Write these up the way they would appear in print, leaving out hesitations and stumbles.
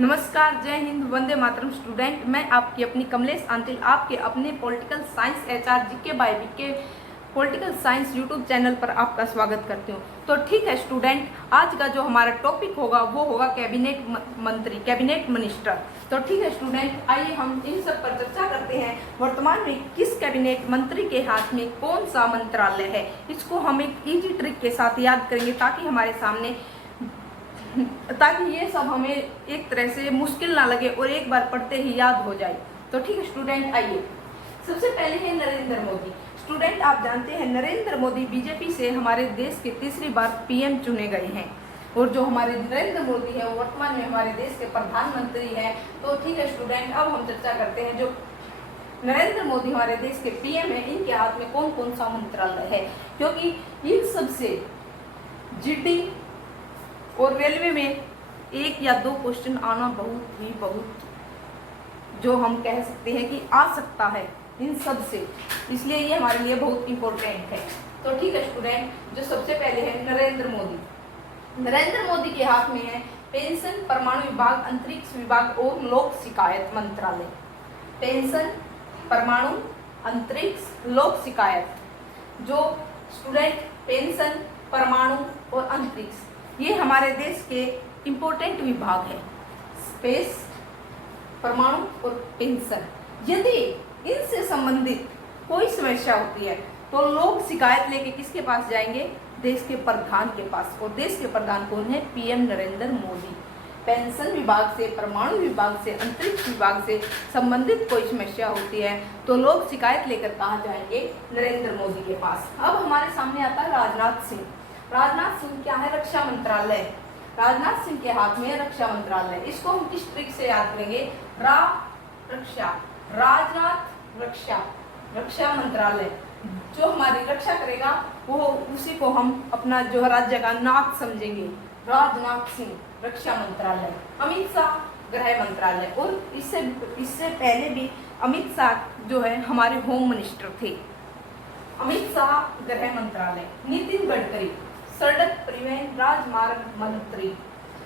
नमस्कार, जय हिंद, वंदे मातरम स्टूडेंट। मैं आपकी अपनी कमलेश आंतिल आपके अपने political science HR GK by BK political science YouTube channel पर आपका स्वागत करती हूँ। तो ठीक है स्टूडेंट, आज का जो हमारा टॉपिक होगा वो होगा कैबिनेट मंत्री, कैबिनेट मिनिस्टर। तो ठीक है स्टूडेंट, आइए हम इन सब पर चर्चा करते हैं। वर्तमान में किस कैबिनेट मंत्री के हाथ में कौन सा मंत्रालय है, इसको हम एक इजी ट्रिक के साथ याद करेंगे ताकि ये सब हमें एक तरह से मुश्किल ना लगे और एक बार पढ़ते ही याद हो जाए। तो ठीक है स्टूडेंट, आइए सबसे पहले है नरेंद्र मोदी। स्टूडेंट, आप जानते हैं नरेंद्र मोदी बीजेपी से हमारे देश के तीसरी बार पीएम चुने गए हैं और जो हमारे नरेंद्र मोदी है वो वर्तमान में हमारे देश के प्रधानमंत्री हैं। तो ठीक है स्टूडेंट, अब हम चर्चा करते हैं जो नरेंद्र मोदी हमारे देश के पीएम है, इनके हाथ में कौन कौन सा मंत्रालय है, क्योंकि इन सबसे जीडी और रेलवे में एक या दो क्वेश्चन आना बहुत जो हम कह सकते हैं कि आ सकता है इन सब से, इसलिए ये हमारे लिए बहुत इंपॉर्टेंट है। तो ठीक है स्टूडेंट, जो सबसे पहले है नरेंद्र मोदी। नरेंद्र मोदी के हाथ में है पेंशन, परमाणु विभाग, अंतरिक्ष विभाग और लोक शिकायत मंत्रालय। पेंशन, परमाणु, अंतरिक्ष, लोक शिकायत। जो स्टूडेंट पेंशन, परमाणु और अंतरिक्ष ये हमारे देश के इम्पोर्टेंट विभाग है। स्पेस, परमाणु और पेंशन। यदि इनसे संबंधित कोई समस्या होती है तो लोग शिकायत लेके किसके पास जाएंगे? देश के प्रधान के पास। और देश के प्रधान कौन है? पीएम नरेंद्र मोदी। पेंशन विभाग से, परमाणु विभाग से, अंतरिक्ष विभाग से संबंधित कोई समस्या होती है तो लोग शिकायत लेकर कहाँ जाएंगे? नरेंद्र मोदी के पास। अब हमारे सामने आता है राजनाथ सिंह। राजनाथ सिंह क्या है? रक्षा मंत्रालय। राजनाथ सिंह के हाथ में रक्षा मंत्रालय। इसको हम किस ट्रिक से याद करेंगे? रक्षा, राजनाथ रक्षा, रक्षा मंत्रालय। जो हमारी रक्षा करेगा वो उसी को हम अपना जो राज्य का नाथ समझेंगे। राजनाथ सिंह रक्षा मंत्रालय। अमित शाह गृह मंत्रालय। और इससे पहले भी अमित शाह जो है हमारे होम मिनिस्टर थे। अमित शाह गृह मंत्रालय। नितिन गडकरी सड़क परिवहन राजमार्ग मंत्री।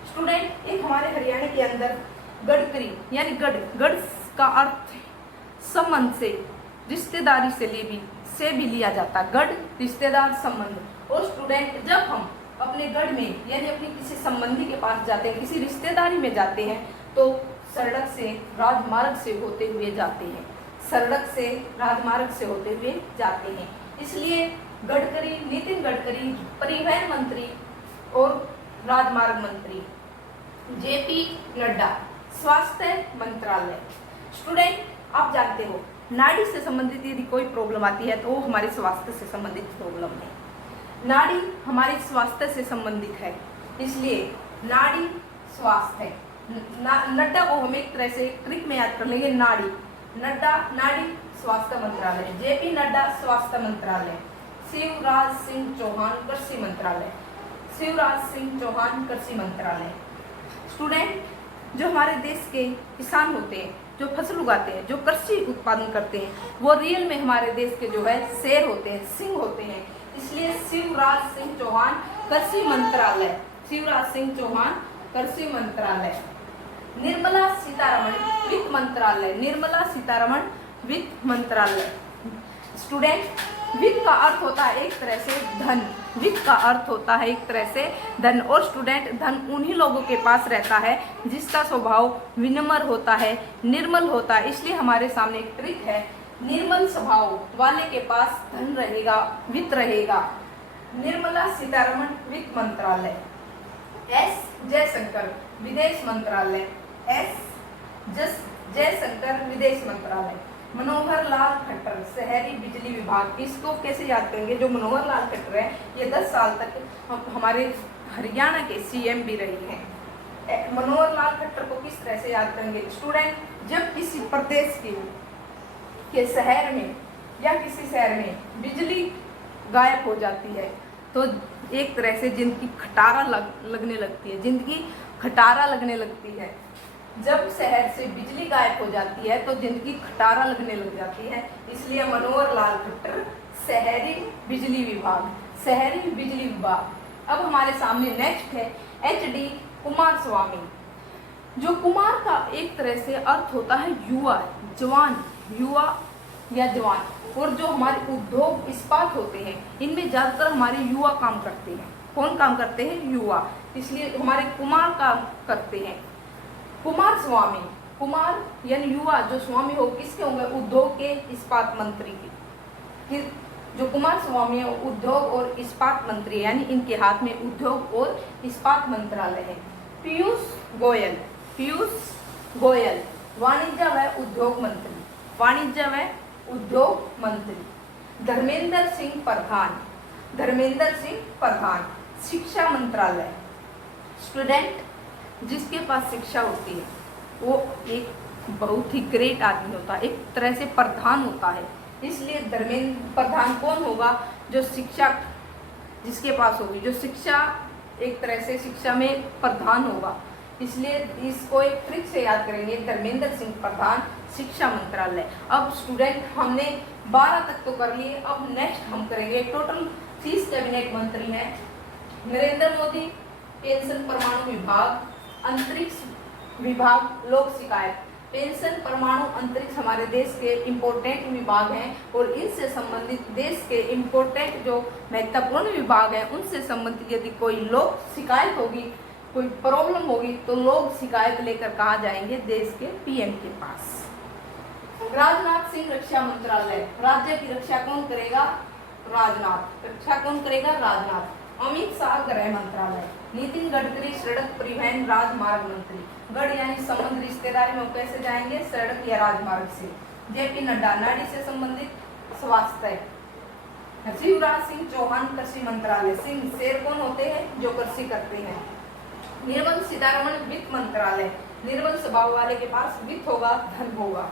स्टूडेंट, एक हमारे हरियाणा के अंदर गडकरी यानी गढ़ का अर्थ संबंध से, रिश्तेदारी से भी लिया जाता है। गढ़ रिश्तेदार संबंध। और स्टूडेंट, जब हम अपने गढ़ में यानी अपने किसी संबंधी के पास जाते हैं, किसी रिश्तेदारी में जाते हैं तो सड़क से राजमार्ग से होते हुए जाते हैं। सड़क से राजमार्ग से होते हुए जाते हैं। इसलिए गडकरी, नितिन गडकरी परिवहन मंत्री और राजमार्ग मंत्री। जेपी नड्डा स्वास्थ्य मंत्रालय। स्टूडेंट, आप जानते हो नाड़ी से संबंधित यदि कोई प्रॉब्लम आती है तो वो हमारे स्वास्थ्य से संबंधित प्रॉब्लम है। नाड़ी हमारे स्वास्थ्य से संबंधित है, इसलिए नाड़ी स्वास्थ्य है। नड्डा को हम एक तरह से ट्रिक में याद कर लेंगे। नड्डा नाड़ी स्वास्थ्य मंत्रालय। जेपी नड्डा स्वास्थ्य मंत्रालय। शिवराज सिंह चौहान कृषि मंत्रालय। शिवराज सिंह चौहान कृषि मंत्रालय। स्टूडेंट, जो हमारे देश के किसान होते हैं, जो फसल उगाते हैं, जो कृषि उत्पादन करते हैं, वो रियल में हमारे देश के जो है शेर होते हैं, सिंह होते हैं। इसलिए शिवराज सिंह चौहान कृषि मंत्रालय। शिवराज सिंह चौहान कृषि मंत्रालय। निर्मला सीतारमण वित्त मंत्रालय। निर्मला सीतारमण वित्त मंत्रालय। स्टूडेंट, वित्त का अर्थ होता है एक तरह से धन। वित्त का अर्थ होता है एक तरह से धन। और स्टूडेंट, धन उन्हीं लोगों के पास रहता है जिसका स्वभाव विनम्र होता है, निर्मल होता है। इसलिए हमारे सामने एक ट्रिक है, निर्मल स्वभाव वाले के पास धन रहेगा, वित्त रहेगा। निर्मला सीतारमण वित्त मंत्रालय। एस जयशंकर विदेश मंत्रालय। एस जयशंकर विदेश मंत्रालय। मनोहर लाल खट्टर शहरी बिजली विभाग। इसको कैसे याद करेंगे? जो मनोहर लाल खट्टर है ये 10 साल तक हमारे हरियाणा के सीएम भी रही हैं। मनोहर लाल खट्टर को किस तरह से याद करेंगे? स्टूडेंट, जब किसी प्रदेश के शहर में या किसी शहर में बिजली गायब हो जाती है तो एक तरह से जिंदगी खटारा लगने लगती है। जिंदगी खटारा लगने लगती है। जब शहर से बिजली गायब हो जाती है तो जिंदगी खटारा लगने लग जाती है। इसलिए मनोहर लाल खट्टर शहरी बिजली विभाग। शहरी बिजली विभाग। अब हमारे सामने नेक्स्ट है एचडी कुमारस्वामी। जो कुमार का एक तरह से अर्थ होता है युवा, जवान, युवा या जवान। और जो हमारे उद्योग इस्पात होते हैं इनमें ज़्यादातर हमारे युवा काम करते हैं। कौन काम करते हैं? युवा। इसलिए हमारे कुमार काम करते हैं। कुमार स्वामी, कुमार यानी युवा जो स्वामी हो किसके होंगे? उद्योग के इस्पात मंत्री के। फिर जो कुमार स्वामी है उद्योग और इस्पात मंत्री, यानी इनके हाथ में उद्योग और इस्पात मंत्रालय है। पीयूष गोयल, पीयूष गोयल वाणिज्य व उद्योग मंत्री, वाणिज्य व उद्योग मंत्री। धर्मेंद्र सिंह प्रधान, धर्मेंद्र सिंह प्रधान शिक्षा मंत्रालय। स्टूडेंट जिसके पास शिक्षा होती है वो एक बहुत ही ग्रेट आदमी होता है, एक तरह से प्रधान होता है। इसलिए धर्मेंद्र प्रधान कौन होगा? जो शिक्षा जिसके पास होगी, जो शिक्षा एक तरह से शिक्षा में प्रधान होगा। इसलिए इसको एक ट्रिक से याद करेंगे, धर्मेंद्र सिंह प्रधान शिक्षा मंत्रालय। अब स्टूडेंट हमने 12 तक तो कर लिए, अब नेक्स्ट हम करेंगे टोटल 30 कैबिनेट मंत्री हैं। नरेंद्र मोदी पेंशन परमाणु विभाग, अंतरिक्ष विभाग, लोक शिकायत। पेंशन परमाणु अंतरिक्ष हमारे देश के इम्पोर्टेंट विभाग हैं और इनसे संबंधित देश के इम्पोर्टेंट जो महत्वपूर्ण विभाग हैं उनसे संबंधित यदि कोई लोक शिकायत होगी, कोई प्रॉब्लम होगी तो लोग शिकायत लेकर कहाँ जाएंगे? देश के पीएम के पास। राजनाथ सिंह रक्षा मंत्रालय, राज्य की रक्षा कौन करेगा? राजनाथ। रक्षा कौन करेगा? राजनाथ। अमित शाह गृह मंत्रालय। नितिन गडकरी सड़क परिवहन राजमार्ग मंत्री। गढ़ यानी संबंध रिश्तेदारी में कैसे जाएंगे? सड़क या राजमार्ग से। जेपी नड्डा नाड़ी से संबंधित स्वास्थ्य। शिवराज सिंह चौहान कृषि मंत्रालय। सिंह शेर कौन होते हैं? जो कृषि करते हैं। निर्मला सीतारमण वित्त मंत्रालय। निर्मल स्वभाव वाले के पास वित्त होगा, धन होगा।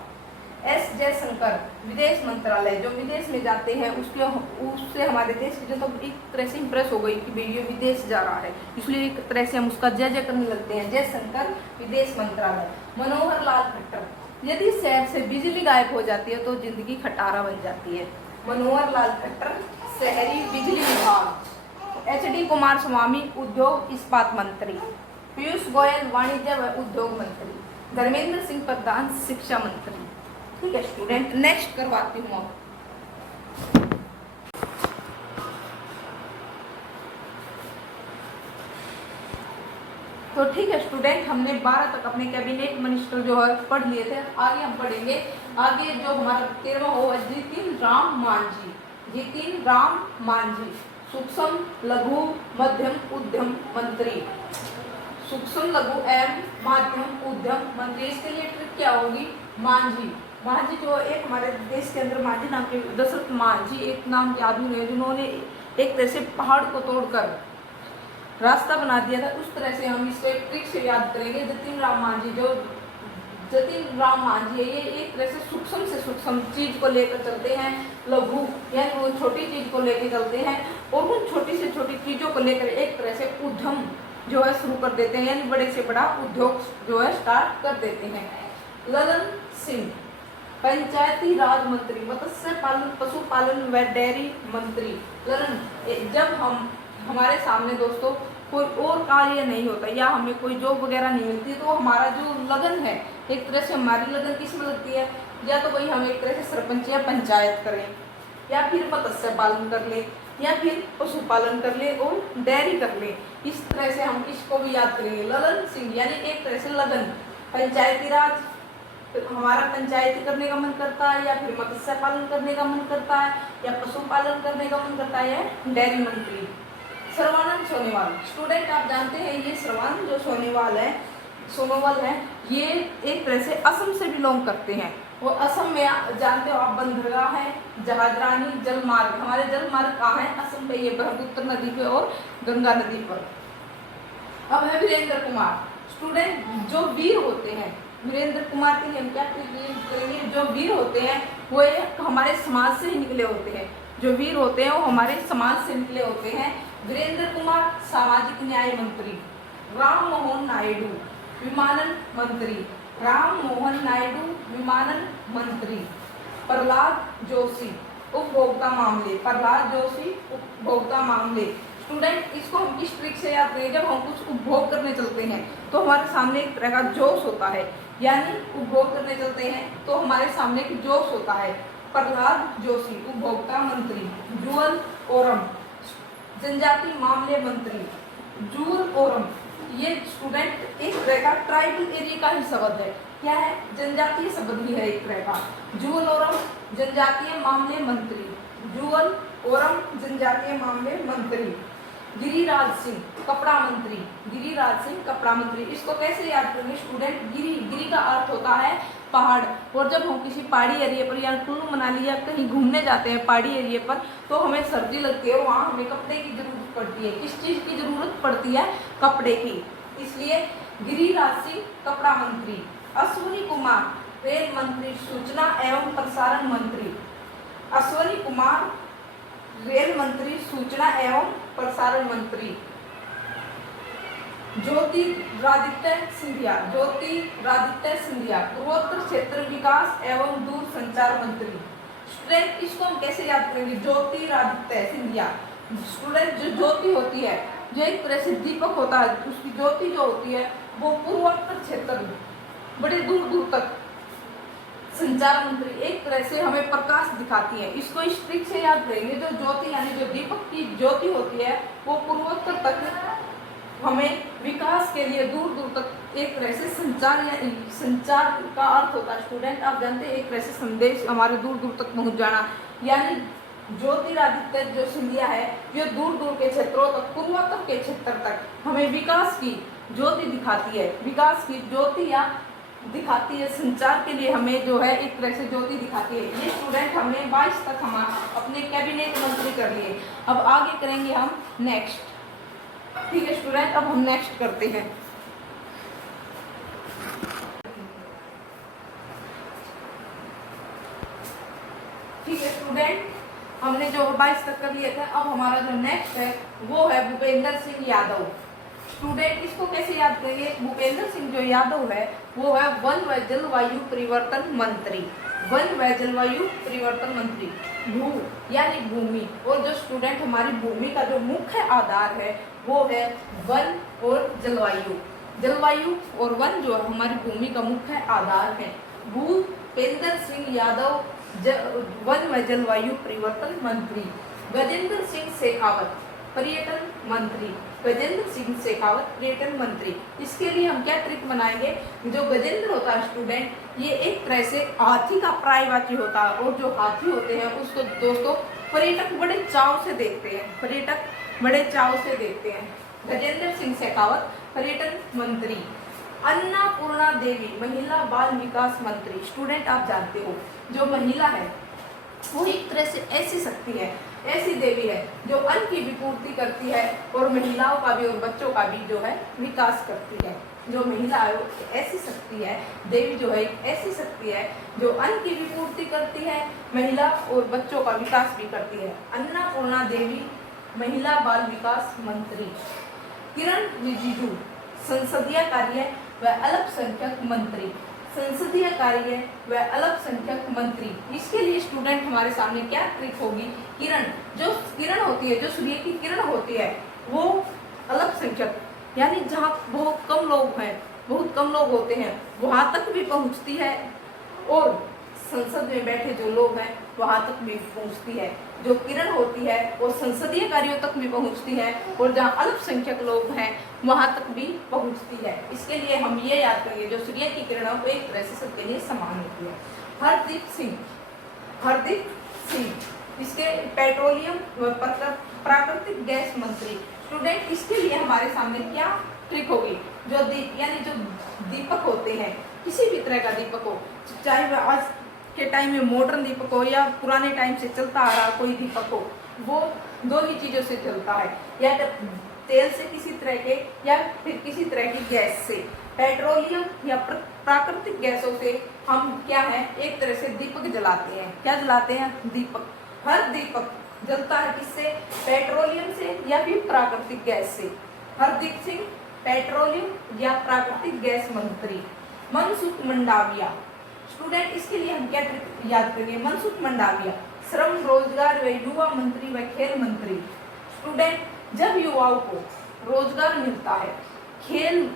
एस जयशंकर विदेश मंत्रालय। जो विदेश में जाते हैं उससे हमारे देश की जनता एक तरह से इम्प्रेस हो गई कि भाई ये विदेश जा रहा है, इसलिए एक तरह से हम उसका जय जय करने लगते हैं। जयशंकर विदेश मंत्रालय। मनोहर लाल खट्टर, यदि शहर से बिजली गायब हो जाती है तो जिंदगी खटारा बन जाती है। मनोहर लाल खट्टर शहरी बिजली विभाग। एचडी कुमार स्वामी उद्योग इस्पात मंत्री। पीयूष गोयल वाणिज्य व उद्योग मंत्री। धर्मेंद्र सिंह प्रधान शिक्षा मंत्री। ठीक है स्टूडेंट, नेक्स्ट करवाती हूँ अब। तो ठीक है स्टूडेंट, हमने 12 तक अपने कैबिनेट मिनिस्टर जो है पढ़ लिए थे। आगे हम पढ़ेंगे, आगे जो हमारा 13वां होगा जितिन राम मांझी। जितिन राम मांझी सूक्ष्म लघु मध्यम उद्यम मंत्री। सूक्ष्म लघु एवं मध्यम उद्यम मंत्री। इसके लिए ट्रिक क्या होगी? मांझी। मांझी जो एक हमारे देश के अंदर मांझी नाम के दशरथ मांझी एक नाम के आदमी है जिन्होंने एक तरह से पहाड़ को तोड़कर रास्ता बना दिया था। उस तरह से हम इसको एक ट्रिक से याद करेंगे। जतिन राम मांझी, जो जतिन राम मांझी है, ये एक तरह से सूक्ष्म चीज को लेकर चलते हैं। लघु यानी वो छोटी चीज को लेकर चलते हैं और उन छोटी से छोटी चीजों को लेकर एक तरह से उद्यम जो है शुरू कर देते हैं, यानी बड़े से बड़ा उद्योग जो है स्टार्ट कर देते हैं। ललन सिंह पंचायती राज मंत्री, मत्स्य पालन पशुपालन व डेयरी मंत्री। ललन, जब हमारे सामने दोस्तों कोई और कार्य नहीं होता या हमें कोई जॉब वगैरह नहीं मिलती तो हमारा जो लगन है एक तरह से हमारी लगन किस में लगती है? या तो भाई हम एक तरह से सरपंच या पंचायत करें, या फिर मत्स्य पालन कर ले, या फिर पशुपालन कर ले और डेयरी कर ले। इस तरह से हम इसको भी याद करेंगे। ललन सिंह यानी एक तरह से लगन। पंचायती राज, हमारा पंचायती करने का मन करता है, या फिर मत्स्य पालन करने का मन करता है, या पशुपालन करने का मन करता है, डेयरी मंत्री। सर्बानंद सोनोवाल, स्टूडेंट आप जानते हैं ये सर्बानंद जो सोनोवाल है ये एक तरह से असम से बिलोंग करते हैं। और असम में जानते हो आप बंदरगाह है, जहाजरानी, जलमार्ग। हमारे जलमार्ग कहाँ है? असम पे, ये ब्रह्मपुत्र नदी पे और गंगा नदी पर। अब है वीरेंद्र कुमार। स्टूडेंट जो वीर होते हैं, वीरेंद्र कुमार के लिए हम क्या करेंगे? जो वीर होते हैं वो हमारे समाज से ही निकले होते हैं। जो वीर होते हैं वो हमारे समाज से निकले होते हैं। वीरेंद्र कुमार सामाजिक न्याय मंत्री। राम मोहन नायडू विमानन मंत्री। राम मोहन नायडू विमानन मंत्री। प्रहलाद जोशी उपभोक्ता मामले। प्रहलाद जोशी उपभोक्ता मामले। स्टूडेंट इसको हम किस ट्रिक से याद करें, जब हम कुछ उपभोग करने चलते हैं तो हमारे सामने एक तरह का जोश होता है, यानी उपभोग करने चलते हैं तो हमारे सामने एक जोश होता है। प्रहलाद जोशी उपभोक्ता मंत्री, जुअल ओरम जनजाति मामले मंत्री, जुअल ओरम ये स्टूडेंट एक तरह का ट्राइबल एरिया का ही शब्द है। क्या है? जनजातीय शब्द ही है एक तरह का। जुअल ओरम जनजातीय मामले मंत्री, जुअल ओरम जनजातीय मामले मंत्री। गिरिराज सिंह कपड़ा मंत्री, गिरिराज सिंह कपड़ा मंत्री। इसको कैसे याद करेंगे स्टूडेंट? गिरी का अर्थ होता है पहाड़, और जब हम किसी पहाड़ी एरिया पर या कुल्लू मनाली या कहीं घूमने जाते हैं पहाड़ी एरिया पर तो हमें सर्दी लगती है, वहाँ हमें कपड़े की जरूरत पड़ती है। किस चीज़ की जरूरत पड़ती है? कपड़े की। इसलिए गिरिराज सिंह कपड़ा मंत्री। अश्विनी कुमार रेल मंत्री, सूचना एवं प्रसारण मंत्री, अश्विनी कुमार रेल मंत्री, सूचना एवं प्रसारण मंत्री। ज्योतिरादित्य सिंधिया, ज्योतिरादित्य सिंधिया पूर्वोत्तर क्षेत्र विकास एवं दूरसंचार मंत्री। स्टूडेंट इसको हम कैसे याद करेंगे? ज्योतिरादित्य सिंधिया। स्टूडेंट जो ज्योति होती है, जो एक तरह से दीपक होता है, उसकी ज्योति जो होती है वो पूर्वोत्तर क्षेत्र बड़े दूर दूर तक संचार मंत्री, एक तरह से हमें प्रकाश दिखाती है। इसको इस ट्रिक से याद करेंगे, जो ज्योति यानी जो दीपक की ज्योति होती है वो पूर्वोत्तर तक हमें विकास के लिए दूर दूर तक एक तरह से संचार, या संचार का अर्थ होता है स्टूडेंट आप जानते हैं एक तरह से संदेश हमारे दूर दूर तक पहुंच जाना। यानी ज्योतिरादित्य जो सिंधिया है जो दूर दूर के क्षेत्रों तक, पूर्वोत्तर के क्षेत्र तक हमें विकास की ज्योति दिखाती है, विकास की ज्योति या दिखाती है। संचार के लिए हमें जो है एक तरह से ज्योति दिखाती है। ये स्टूडेंट हमने 22 तक हम अपने कैबिनेट मंत्री कर लिए। अब आगे करेंगे हम नेक्स्ट। ठीक है स्टूडेंट, अब हम नेक्स्ट करते हैं। ठीक है स्टूडेंट, हमने जो 22 तक कर लिए थे, अब हमारा जो नेक्स्ट है वो है भूपेंद्र सिंह यादव। स्टूडेंट इसको कैसे याद करिए? भूपेंद्र सिंह जो यादव है वो है वन व जलवायु परिवर्तन मंत्री, वन व जलवायु परिवर्तन मंत्री। भू यानी भूमि, और जो स्टूडेंट हमारी भूमि का जो मुख्य आधार है वो है वन और जलवायु। जलवायु और वन जो हमारी भूमि का मुख्य आधार है। भूपेंद्र सिंह यादव वन व जलवायु परिवर्तन मंत्री। गजेंद्र सिंह शेखावत पर्यटन मंत्री, गजेंद्र सिंह शेखावत पर्यटन मंत्री। इसके लिए हम क्या ट्रिक बनाएंगे? जो गजेंद्र होता है स्टूडेंट, ये एक तरह से हाथी का पर्यायवाची होता है, और जो हाथी होते हैं उसको दोस्तों पर्यटक बड़े चाव से देखते हैं, पर्यटक बड़े चाव से देखते हैं। गजेंद्र सिंह शेखावत पर्यटन मंत्री। अन्नपूर्णा देवी महिला बाल विकास मंत्री। स्टूडेंट आप जानते हो जो महिला है वो एक तरह से ऐसी शक्ति है, ऐसी देवी है जो अन्न की विपूर्ति करती है और महिलाओं का भी और बच्चों का भी जो है विकास करती है। जो महिला है वो ऐसी शक्ति है, देवी जो है एक ऐसी शक्ति है जो अन्न की विपूर्ति करती है, महिला और बच्चों का विकास भी करती है। अन्नपूर्णा देवी महिला बाल विकास मंत्री। किरण रिजिजू संसदीय कार्य व अल्पसंख्यक मंत्री, संसदीय कार्य व अल्पसंख्यक मंत्री। इसके लिए स्टूडेंट हमारे सामने क्या ट्रिक होगी? किरण, जो किरण होती है, जो सूर्य की किरण होती है वो अल्पसंख्यक यानी जहाँ बहुत कम लोग हैं, बहुत कम लोग होते हैं वहाँ तक भी पहुँचती है, और संसद में बैठे जो लोग हैं वहाँ तक भी पहुँचती है। जो किरण होती है वो संसदीय कार्यों तक भी पहुँचती है, और जहाँ अल्पसंख्यक लोग हैं वहाँ तक भी पहुँचती है। इसके लिए हम ये याद करेंगे जो सूर्य की किरणों को एक तरह से सबके लिए समान होती है। हरदीप सिंह, हरदीप सिंह इसके पेट्रोलियम प्राकृतिक गैस मंत्री। स्टूडेंट इसके लिए हमारे सामने क्या ट्रिक होगी? जो दीप यानी जो दीपक होते हैं, किसी भी तरह का दीपक हो, चाहे वह आज के टाइम में मॉडर्न दीपक हो या पुराने टाइम से चलता आ रहा कोई दीपक हो, वो दो ही चीज़ों से चलता है, या तेल से किसी तरह के या फिर किसी तरह की गैस से। पेट्रोलियम या प्राकृतिक गैसों से हम क्या है एक तरह से दीपक जलाते हैं। क्या जलाते हैं? दीपक। हर दीपक जलता है किससे? पेट्रोलियम से या फिर प्राकृतिक गैस से। हरदीप सिंह पेट्रोलियम या प्राकृतिक गैस मंत्री। मनसुख मंडाविया। स्टूडेंट इसके लिए हम क्या याद करेंगे? मनसुख मंडाविया श्रम रोजगार व युवा मंत्री व खेल मंत्री। स्टूडेंट जब युवाओं को रोजगार मिलता है, खेल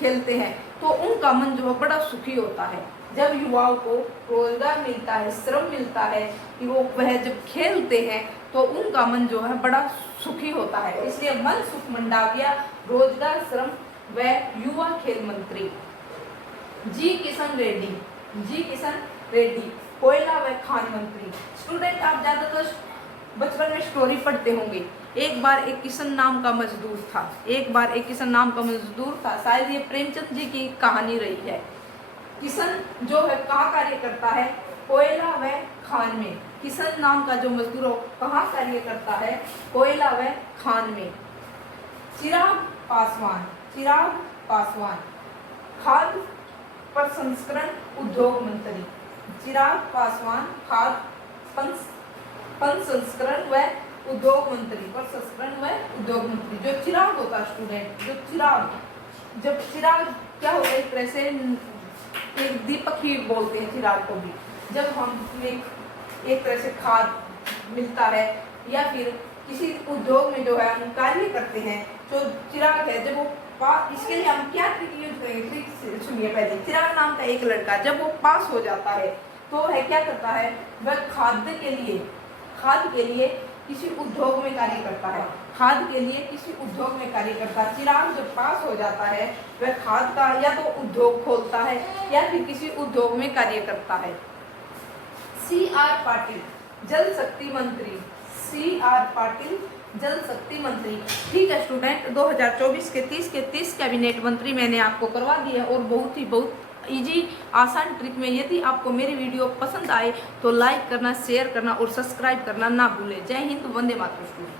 खेलते हैं, तो उनका मन जो है बड़ा सुखी होता है। जब युवाओं को रोजगार मिलता है, श्रम मिलता है, कि वह जब खेलते हैं तो उनका मन जो है बड़ा सुखी होता है। इसलिए मन सुख मंडाविया रोजगार, श्रम व युवा खेल मंत्री जी किशन रेड्डी कोयला व खान मंत्री। स्टूडेंट, आप ज्यादातर बचपन में स्टोरी पढ़ते होंगे। एक बार एक किशन नाम का मजदूर था। शायद ये प्रेमचंद जी की कहानी रही है। किशन जो है कहाँ कार्य करता है? कोयला व खान में। किशन नाम का जो मजदूर हो कहाँ कार्य करता है? कोयला व खान में। चिराग पासवान खाद्य प्रसंस्करण उद्योग मंत्री। चिराग पासवान खाद्य प्रसंस्करण व उद्योग मंत्री। जो चिराग होता है स्टूडेंट, जब चिराग क्या होता है, एक तरह से एक दीपक ही बोलते हैं चिराग को भी। जब हम एक तरह से खाद मिलता है या फिर किसी उद्योग में जो है हम कार्य करते हैं, जो चिराग है, जब वो इसके लिए हम क्या ट्रिक यूज करेंगे? ट्रिक सुनिए पहले। चिराग नाम का एक लड़का जब वो पास हो जाता है तो है क्या करता है? वह खाद्य के लिए किसी उद्योग में कार्य करता है। चिराग जब पास हो जाता है वह खाद का या तो उद्योग खोलता है या फिर किसी उद्योग में कार्य करता है। CR पाटिल जल शक्ति मंत्री। ठीक है स्टूडेंट, 2024 के 30 कैबिनेट मंत्री मैंने आपको करवा दिए और बहुत इजी आसान ट्रिक में। यदि आपको मेरी वीडियो पसंद आए तो लाइक करना, शेयर करना और सब्सक्राइब करना ना भूलें। जय हिंद, वंदे मातरम स्टूडेंट।